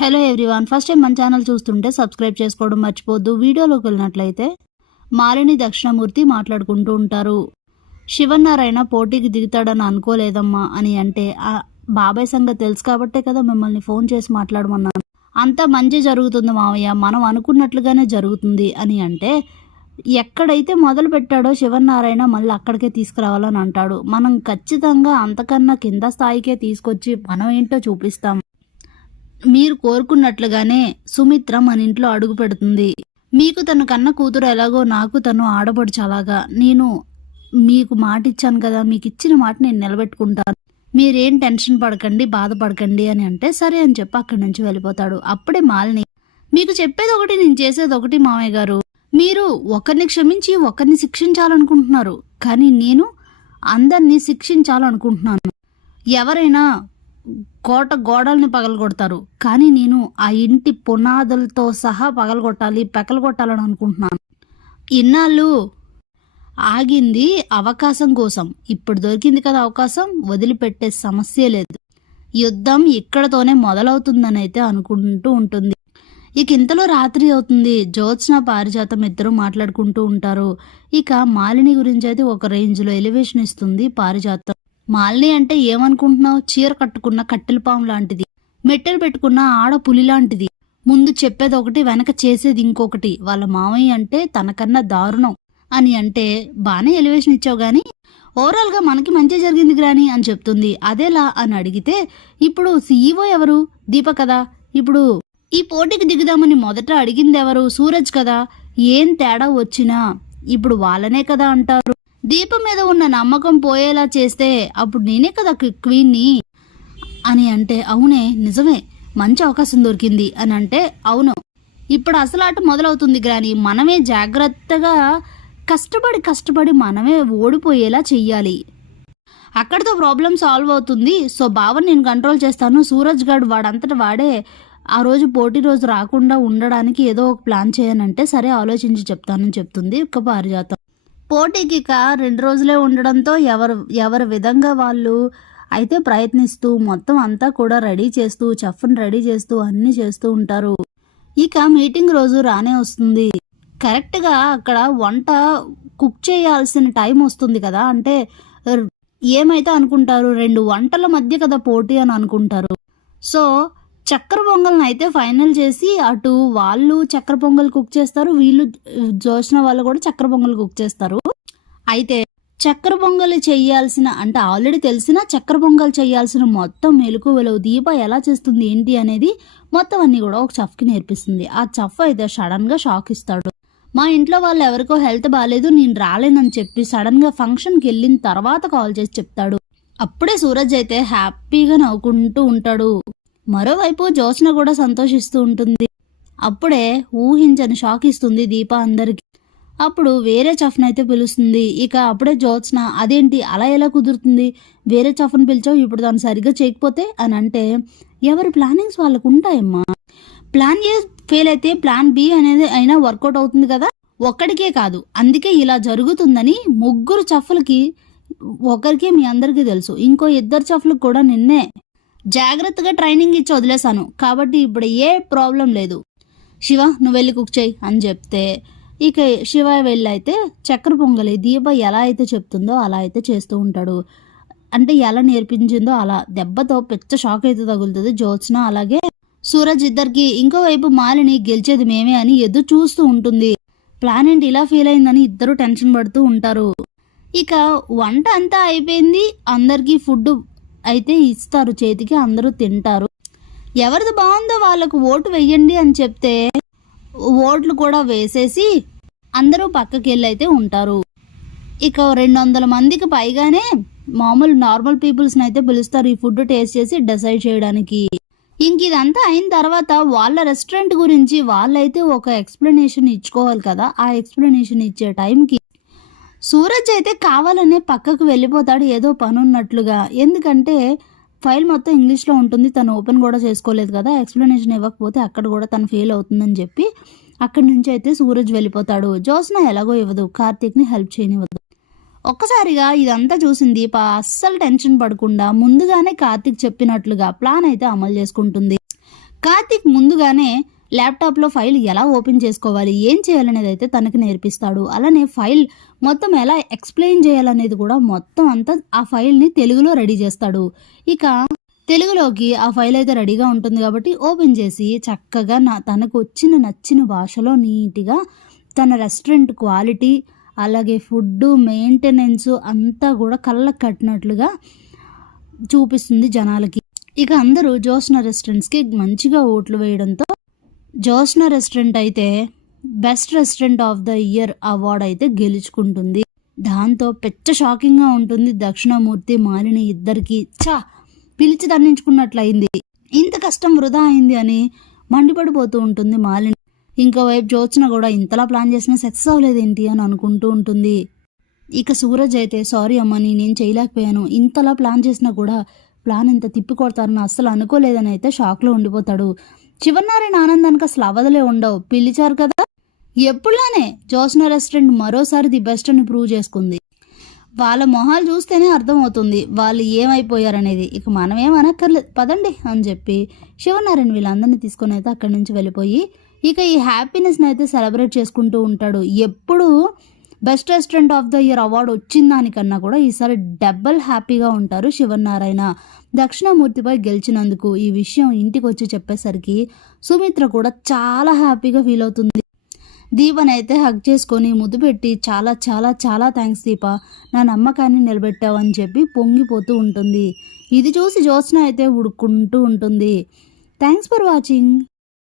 Hello everyone, first time మన channel చూస్తుంటే subscribe చేసుకోవడం మర్చిపోద్దు. వీడియోలోకి వెళ్ళినట్లయితే మాలిని దక్షిణామూర్తి మాట్లాడుకుంటూ ఉంటారు. శివనారాయణ పోటీకి దిగుతాడని అనుకోలేదమ్మా అని అంటే, బాబాయ్ సంగతి తెలుసు కాబట్టే కదా మిమ్మల్ని ఫోన్ చేసి మాట్లాడమన్నాను. అంతా మంచి జరుగుతుంది మావయ్య, మనం అనుకున్నట్లుగానే జరుగుతుంది అని అంటే, ఎక్కడైతే మొదలు పెట్టాడో శివనారాయణ మళ్ళీ అక్కడికే తీసుకురావాలని అంటాడు. మనం ఖచ్చితంగా అంతకన్నా కింద స్థాయికే తీసుకొచ్చి మనం ఏంటో చూపిస్తాం. మీరు కోరుకున్నట్లుగానే సుమిత్ర మన ఇంట్లో అడుగు పెడుతుంది. మీకు తను కన్న కూతురు ఎలాగో నాకు తను ఆడపడుచు అలాగా. నేను మీకు మాట ఇచ్చాను కదా, మీకు ఇచ్చిన మాట నేను నిలబెట్టుకుంటాను, మీరేం టెన్షన్ పడకండి, బాధపడకండి అని అంటే సరే అని చెప్పి అక్కడి నుంచి వెళ్ళిపోతాడు. అప్పుడే మాలిని, మీకు చెప్పేది ఒకటి నేను చేసేది ఒకటి మామయ్య గారు, మీరు ఒకరిని క్షమించి ఒకరిని శిక్షించాలనుకుంటున్నారు, కానీ నేను అందరినీ శిక్షించాలనుకుంటున్నాను. ఎవరైనా కోట గోడల్ని పగలగొడతారు, కానీ నేను ఆ ఇంటి పునాదులతో సహా పగలగొట్టాలని అనుకుంటున్నాను. ఇన్నాళ్ళు ఆగింది అవకాశం కోసం, ఇప్పుడు దొరికింది కదా అవకాశం, వదిలిపెట్టే సమస్య లేదు. యుద్ధం ఇక్కడతోనే మొదలవుతుందని అయితే అనుకుంటూ ఉంటుంది. ఇక ఇంతలో రాత్రి అవుతుంది. జ్యోత్స్న పారిజాతం ఇద్దరు మాట్లాడుకుంటూ ఉంటారు. ఇక మాలిని గురించి అయితే ఒక రేంజ్లో ఎలివేషన్ ఇస్తుంది పారిజాతం. మాలిని అంటే ఏమనుకుంటున్నావు, చీర కట్టుకున్న కట్టెల పాము లాంటిది, మెట్టెలు పెట్టుకున్న ఆడ పులి లాంటిది, ముందు చెప్పేది ఒకటి వెనక చేసేది ఇంకొకటి, వాళ్ళ మామయ్య అంటే తనకన్నా దారుణం అని అంటే బాగానే ఎలివేషన్ ఇచ్చావు గానీ ఓవరాల్గా మనకి మంచి జరిగింది గ్రాని అని చెప్తుంది. అదేలా అని అడిగితే, ఇప్పుడు సీఈఓ ఎవరు, దీప కదా, ఇప్పుడు ఈ పోటీకి దిగుదామని మొదట అడిగింది ఎవరు, సూరజ్ కదా, ఏం తేడా వచ్చినా ఇప్పుడు వాళ్ళనే కదా అంటారు. దీపం మీద ఉన్న నమ్మకం పోయేలా చేస్తే అప్పుడు నేనే కదా క్వీన్ని అని అంటే, అవునే నిజమే, మంచి అవకాశం దొరికింది అని అంటే, అవును ఇప్పుడు అసలు ఆట మొదలవుతుంది గ్రాని, మనమే జాగ్రత్తగా కష్టపడి మనమే ఓడిపోయేలా చెయ్యాలి, అక్కడితో ప్రాబ్లం సాల్వ్ అవుతుంది. సో బావని నేను కంట్రోల్ చేస్తాను, సూరజ్ గారు వాడంతటా వాడే ఆ రోజు పోటీ రోజు రాకుండా ఉండడానికి ఏదో ఒక ప్లాన్ చేయనంటే సరే ఆలోచించి చెప్తానని చెప్తుంది ఒక పారిజాతం. పోటీకి 2 రోజులే ఉండడంతో ఎవరి విధంగా వాళ్ళు అయితే ప్రయత్నిస్తూ మొత్తం అంతా కూడా రెడీ చేస్తూ చెఫ్ని రెడీ చేస్తూ అన్నీ చేస్తూ ఉంటారు. ఇక మీటింగ్ రోజు రానే వస్తుంది. కరెక్ట్గా అక్కడ వంట కుక్ చేయాల్సిన టైం వస్తుంది కదా, అంటే ఏమైతే అనుకుంటారు, 2 వంటల మధ్య కదా పోటీ అని అనుకుంటారు. సో చక్కెర పొంగల్ని అయితే ఫైనల్ చేసి అటు వాళ్ళు చక్కెర పొంగల్ కుక్ చేస్తారు, వీళ్ళు జోష్న వాళ్ళు కూడా చక్కెర పొంగల్ కుక్ చేస్తారు. అయితే చక్కెర పొంగల్ చేయాల్సిన, అంటే ఆల్రెడీ తెలిసిన చక్కెర పొంగల్ చేయాల్సిన మొత్తం మెలకువలు దీప ఎలా చేస్తుంది ఏంటి అనేది మొత్తం అన్ని కూడా ఒక చెఫ్కి నేర్పిస్తుంది. ఆ చెఫ్ అయితే సడన్గా షాక్ ఇస్తాడు. మా ఇంట్లో వాళ్ళు ఎవరికో హెల్త్ బాగాలేదు, నేను రాలేనని చెప్పి సడన్గా ఫంక్షన్కి వెళ్ళిన తర్వాత కాల్ చేసి చెప్తాడు. అప్పుడే సూరజ్ అయితే హ్యాపీగా నవ్వుకుంటూ ఉంటాడు. మరోవైపు జ్యోత్స్న కూడా సంతోషిస్తూ ఉంటుంది. అప్పుడే ఊహించని షాక్ ఇస్తుంది దీప అందరికి. అప్పుడు వేరే చెఫ్ని అయితే పిలుస్తుంది. ఇక అప్పుడే జ్యోత్స్న, అదేంటి అలా ఎలా కుదురుతుంది, వేరే చెఫ్ని పిలిచావు, ఇప్పుడు దాన్ని సరిగ్గా చేయకపోతే అని అంటే, ఎవరి ప్లానింగ్స్ వాళ్ళకు ఉంటాయమ్మా, ప్లాన్ ఏ ఫెయిల్ అయితే ప్లాన్ బి అనేది అయినా వర్కౌట్ అవుతుంది కదా, ఒక్కడికే కాదు, అందుకే ఇలా జరుగుతుందని 3 చెఫ్లకి ఒకరికే మీ అందరికీ తెలుసు, ఇంకో 2 చెఫ్లకు కూడా నిన్నే జాగ్రత్తగా ట్రైనింగ్ ఇచ్చి వదిలేశాను, కాబట్టి ఇప్పుడు ఏ ప్రాబ్లం లేదు, శివ నువ్వు వెళ్ళి కుక్ చేయి అని చెప్తే, ఇక శివ వెళ్ళి అయితే చక్కెర పొంగలి దీప ఎలా అయితే చెప్తుందో అలా అయితే చేస్తూ ఉంటాడు. అంటే ఎలా నేర్పించిందో అలా. దెబ్బతో పెద్ద షాక్ అయితే తగులుతుంది జ్యోత్స్న అలాగే సూరజ్ ఇద్దరికి. ఇంకోవైపు మాలిని గెలిచేది మేమే అని ఎదురు చూస్తూ ఉంటుంది. ప్లాన్ ఏంటి ఇలా ఫెయిల్ అయిందని ఇద్దరు టెన్షన్ పడుతూ ఉంటారు. ఇక వంట అంతా అయిపోయింది, అందరికీ ఫుడ్ అయితే ఇస్తారు చేతికి, అందరూ తింటారు. ఎవరిది బాగుందో వాళ్ళకు ఓటు వెయ్యండి అని చెప్తే ఓట్లు కూడా వేసేసి అందరూ పక్కకి వెళ్ళి అయితే ఉంటారు. ఇక 200 మందికి పైగానే మామూలు నార్మల్ పీపుల్స్ని అయితే పిలుస్తారు ఈ ఫుడ్ టేస్ట్ చేసి డిసైడ్ చేయడానికి. ఇంక ఇదంతా అయిన తర్వాత వాళ్ళ రెస్టారెంట్ గురించి వాళ్ళైతే ఒక ఎక్స్ప్లెనేషన్ ఇచ్చుకోవాలి కదా, ఆ ఎక్స్ప్లెనేషన్ ఇచ్చే టైంకి సూరజ్ అయితే కావాలనే పక్కకు వెళ్ళిపోతాడు ఏదో పని ఉన్నట్లుగా. ఎందుకంటే ఫైల్ మొత్తం ఇంగ్లీష్లో ఉంటుంది, తను ఓపెన్ కూడా చేసుకోలేదు కదా, ఎక్స్ప్లెనేషన్ ఇవ్వకపోతే అక్కడ కూడా తను ఫెయిల్ అవుతుందని చెప్పి అక్కడి నుంచి అయితే సూరజ్ వెళ్ళిపోతాడు. జ్యోత్స్న ఎలాగో ఇవ్వదు, కార్తీక్ని హెల్ప్ చేయనివ్వదు. ఒక్కసారిగా ఇదంతా చూసిన దీప అస్సలు టెన్షన్ పడకుండా ముందుగానే కార్తీక్ చెప్పినట్లుగా ప్లాన్ అయితే అమలు చేసుకుంటుంది. కార్తీక్ ముందుగానే ల్యాప్టాప్లో ఫైల్ ఎలా ఓపెన్ చేసుకోవాలి, ఏం చేయాలనేది అయితే తనకి నేర్పిస్తాడు. అలానే ఫైల్ మొత్తం ఎలా ఎక్స్ప్లెయిన్ చేయాలనేది కూడా మొత్తం అంతా ఆ ఫైల్ని తెలుగులో రెడీ చేస్తాడు. ఇక తెలుగులోకి ఆ ఫైల్ అయితే రెడీగా ఉంటుంది కాబట్టి ఓపెన్ చేసి చక్కగా తనకు నచ్చిన భాషలో నీట్గా తన రెస్టారెంట్ క్వాలిటీ అలాగే ఫుడ్ మెయింటెనెన్స్ అంతా కూడా కళ్ళకు కట్టినట్లుగా చూపిస్తుంది జనాలకి. ఇక అందరూ జ్యోత్స్న రెస్టారెంట్స్కి మంచిగా ఓట్లు వేయడంతో జ్యోత్స్న రెస్టారెంట్ అయితే best restaurant of the year award అయితే గెలుచుకుంటుంది. దాంతో పెద్ద షాకింగ్గా ఉంటుంది దక్షిణామూర్తి మాలిని ఇద్దరికి. పిలిచి దండించుకున్నట్లయింది, ఇంత కష్టం వృధా అయింది అని మండిపడిపోతూ ఉంటుంది మాలిని. ఇంకోవైపు జ్యోత్స్న కూడా ఇంతలా ప్లాన్ చేసినా సక్సెస్ అవ్వలేదేంటి అని అనుకుంటూ ఉంటుంది. ఇక సూరజ్ అయితే సారీ అమ్మ, నేనేం చేయలేకపోయాను, ఇంతలా ప్లాన్ చేసినా కూడా ప్లాన్ ఇంత తిప్పి కొడతారని అస్సలు అనుకోలేదని అయితే షాక్లో ఉండిపోతాడు. శివనారాయణ ఆనందానికి అసలు అవదలే ఉండవు. పిలిచారు కదా, ఎప్పుడులానే జ్యోత్స్న రెస్టారెంట్ మరోసారి ది బెస్ట్ అని ప్రూవ్ చేసుకుంది. వాళ్ళ మొహాలు చూస్తేనే అర్థమవుతుంది వాళ్ళు ఏమైపోయారనేది. ఇక మనం ఏమనక్కర్లేదు పదండి అని చెప్పి శివనారాయణ వీళ్ళందరినీ తీసుకొని అయితే అక్కడి నుంచి వెళ్ళిపోయి ఇక ఈ హ్యాపీనెస్ని అయితే సెలబ్రేట్ చేసుకుంటూ ఉంటాడు. ఎప్పుడు best restaurant of the year award వచ్చిన దానికన్నా కూడా ఈసారి డబల్ హ్యాపీగా ఉంటారు శివనారాయణ దక్షిణామూర్తిపై గెలిచినందుకు. ఈ విషయం ఇంటికి వచ్చి చెప్పేసరికి సుమిత్ర కూడా చాలా హ్యాపీగా ఫీల్ అవుతుంది. దీపని అయితే హగ్ చేసుకొని ముద్దు పెట్టి చాలా చాలా చాలా థ్యాంక్స్ దీప, నా నమ్మకాన్ని నిలబెట్టావు అని చెప్పి పొంగిపోతూ ఉంటుంది. ఇది చూసి జ్యోత్స్న అయితే ఉడుక్కుంటూ ఉంటుంది. Thanks for watching.